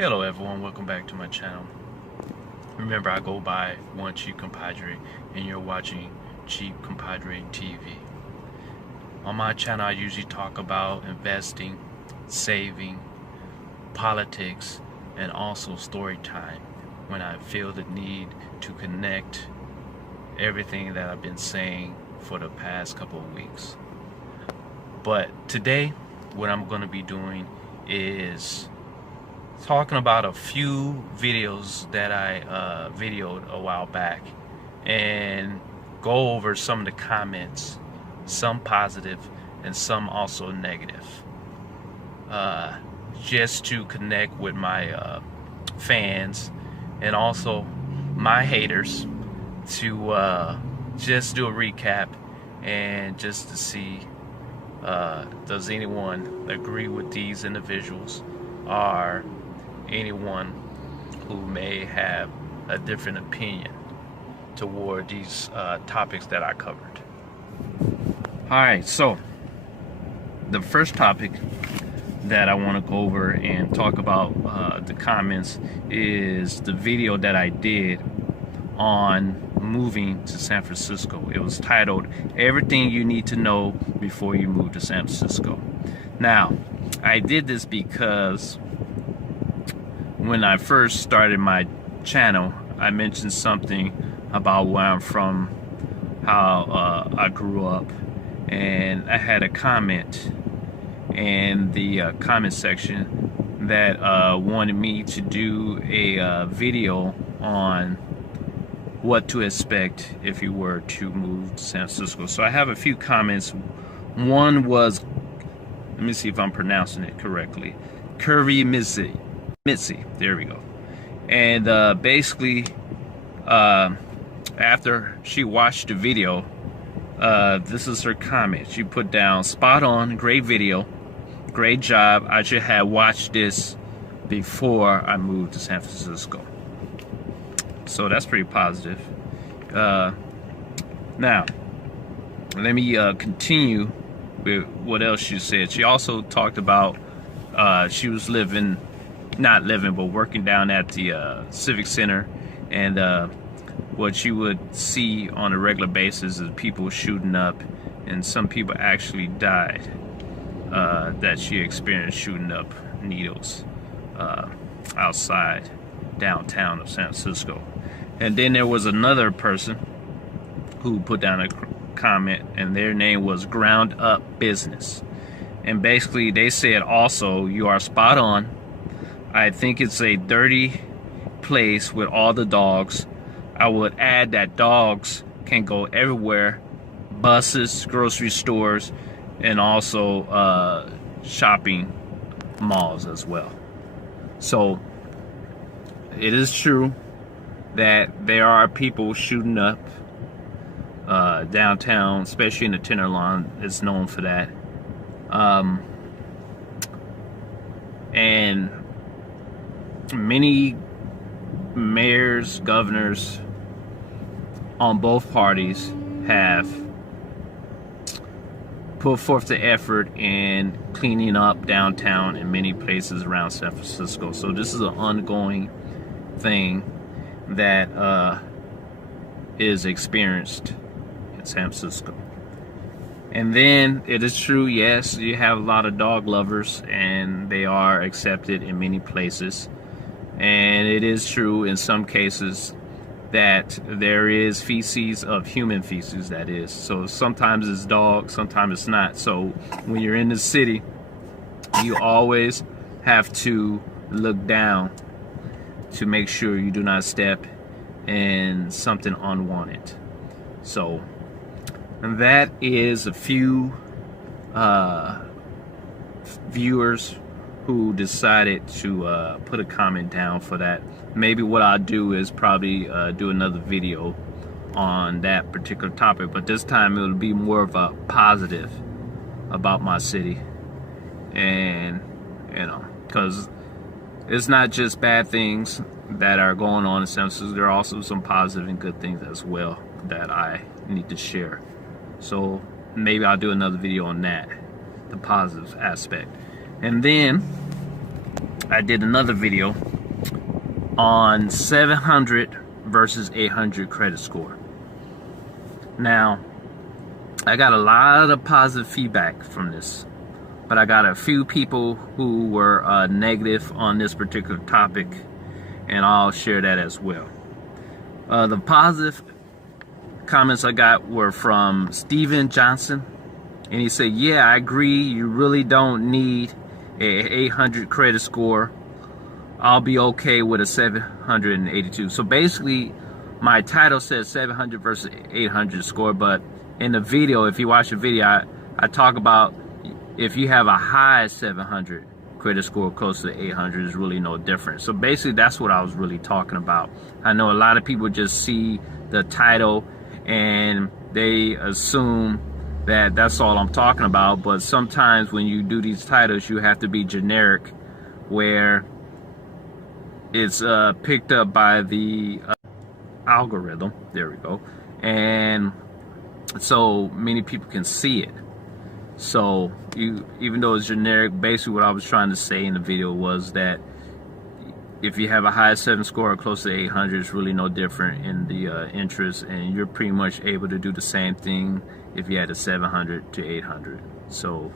Hello everyone, welcome back to my channel. Remember, I go by One Cheap Compadre and you're watching Cheap Compadre TV. On my channel I usually talk about investing, saving, politics, and also story time when I feel the need to connect everything that I've been saying for the past couple of weeks. But today what I'm going to be doing is talking about a few videos that I videoed a while back and go over some of the comments, some positive and some also negative, just to connect with my fans and also my haters, to just do a recap and just to see does anyone agree with these individuals or anyone who may have a different opinion toward these topics that I covered. Alright, so the first topic that I want to go over and talk about the comments is the video that I did on moving to San Francisco. It was titled "Everything You Need to Know Before You Move to San Francisco." Now, I did this because when I first started my channel, I mentioned something about where I'm from, how I grew up, and I had a comment in the comment section that wanted me to do a video on what to expect if you were to move to San Francisco. So I have a few comments. One was, let me see if I'm pronouncing it correctly, Curvy Mitzi, there we go. And basically, after she watched the video, this is her comment. She put down, "Spot on, great video, great job. I should have watched this before I moved to San Francisco." So that's pretty positive. Now, let me continue with what else she said. She also talked about she was working down at the Civic Center, and what she would see on a regular basis is people shooting up, and some people actually died that she experienced shooting up needles outside downtown of San Francisco. And then there was another person who put down a comment, and their name was Ground Up Business. And basically they said also, "You are spot on. I think it's a dirty place with all the dogs. I would add that dogs can go everywhere, buses, grocery stores, and also shopping malls as well." So it is true that there are people shooting up downtown, especially in the Tenderloin. It's known for that. And many mayors, governors on both parties have put forth the effort in cleaning up downtown in many places around San Francisco. So this is an ongoing thing that is experienced in San Francisco. And then it is true, yes, you have a lot of dog lovers and they are accepted in many places. And it is true in some cases that there is feces of human feces, that is. So sometimes it's dog, sometimes it's not. So when you're in the city, you always have to look down to make sure you do not step in something unwanted. So that is a few viewers who decided to put a comment down for that. Maybe what I'll do is probably do another video on that particular topic, but this time it'll be more of a positive about my city. And you know, because it's not just bad things that are going on in San Francisco, there are also some positive and good things as well that I need to share. So maybe I'll do another video on that, the positive aspect. And then I did another video on 700 versus 800 credit score. Now, I got a lot of positive feedback from this, but I got a few people who were negative on this particular topic, and I'll share that as well. The positive comments I got were from Steven Johnson, and he said, yeah, I agree, you really don't need a 800 credit score. I'll be okay with a 782. So basically, my title says 700 versus 800 score, but in the video, if you watch the video, I talk about if you have a high 700 credit score close to 800 is really no different. So basically, that's what I was really talking about. I know a lot of people just see the title and they assume that that's all I'm talking about, but sometimes when you do these titles, you have to be generic, where it's picked up by the algorithm. There we go. And so many people can see it. So even though it's generic, basically what I was trying to say in the video was that if you have a high 7 score or close to 800, it's really no different in the interest, and you're pretty much able to do the same thing if you had a 700 to 800. So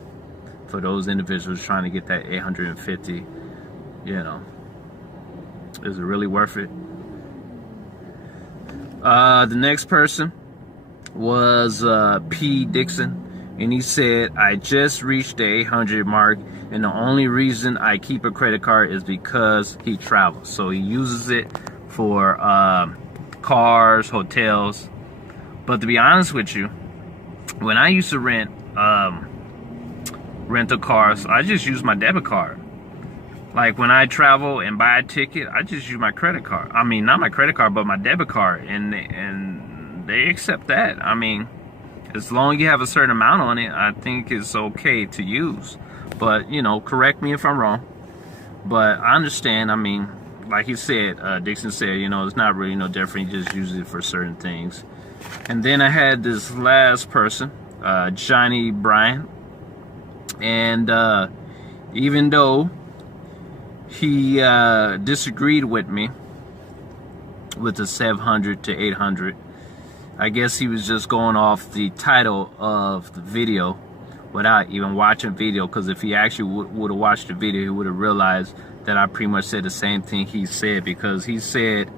for those individuals trying to get that 850, you know, is it really worth it? The next person was P. Dixon, and he said, I just reached the 800 mark, and the only reason I keep a credit card is because he travels. So he uses it for cars, hotels. But to be honest with you, when I used to rent rental cars, I just use my debit card. Like when I travel and buy a ticket, I just use my credit card. I mean, not my credit card, but my debit card, and they accept that. I mean, as long as you have a certain amount on it, I think it's okay to use. But, you know, correct me if I'm wrong. But I understand. I mean, like he said, Dixon said, you know, it's not really no different. You just use it for certain things. And then I had this last person, Johnny Bryan. And even though he disagreed with me with the 700 to 800, I guess he was just going off the title of the video without even watching video, because if he actually would have watched the video, he would have realized that I pretty much said the same thing he said, because he said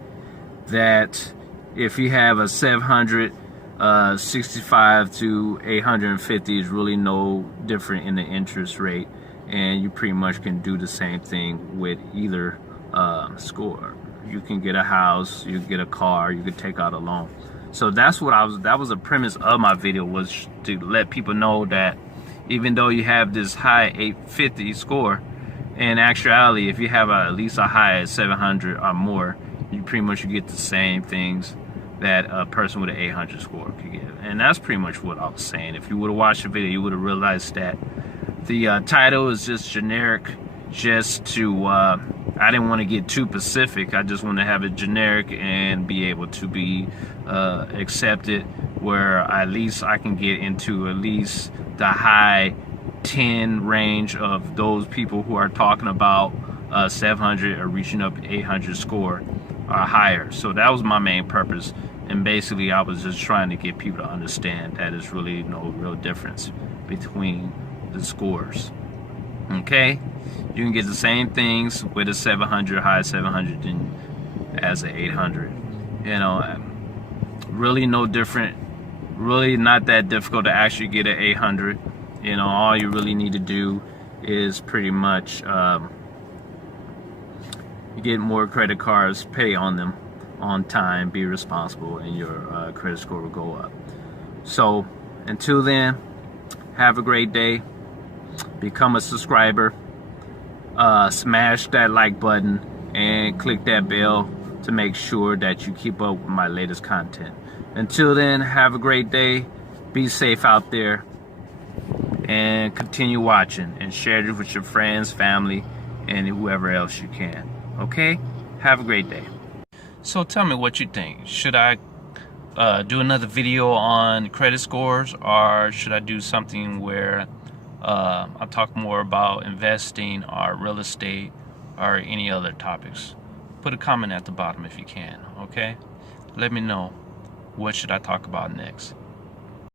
that if you have a 765 to 850 is really no different in the interest rate, and you pretty much can do the same thing with either score. You can get a house, you can get a car, you can take out a loan. So that's what that was the premise of my video, was to let people know that even though you have this high 850 score, in actuality, if you have at least a high 700 or more, you pretty much get the same things that a person with an 800 score could get. And that's pretty much what I was saying. If you would have watched the video, you would have realized that the title is just generic, just to I didn't want to get too specific. I just want to have it generic and be able to be accepted, where at least I can get into at least the high 10 range of those people who are talking about 700 or reaching up 800 score or higher. So that was my main purpose, and basically I was just trying to get people to understand that there's really no real difference between the scores. Okay, you can get the same things with a 700, high 700 than as an 800. You know, really no different, really not that difficult to actually get an 800. You know, all you really need to do is pretty much get more credit cards, pay on them on time, be responsible, and your credit score will go up. So until then, have a great day. Become a subscriber, smash that like button, and click that bell to make sure that you keep up with my latest content. Until then, have a great day, be safe out there, and continue watching, and share it with your friends, family, and whoever else you can. Okay, have a great day. So tell me what you think. Should I do another video on credit scores, or should I do something where I'll talk more about investing or real estate or any other topics? put a comment at the bottom if you can, okay? Let me know what should I talk about next.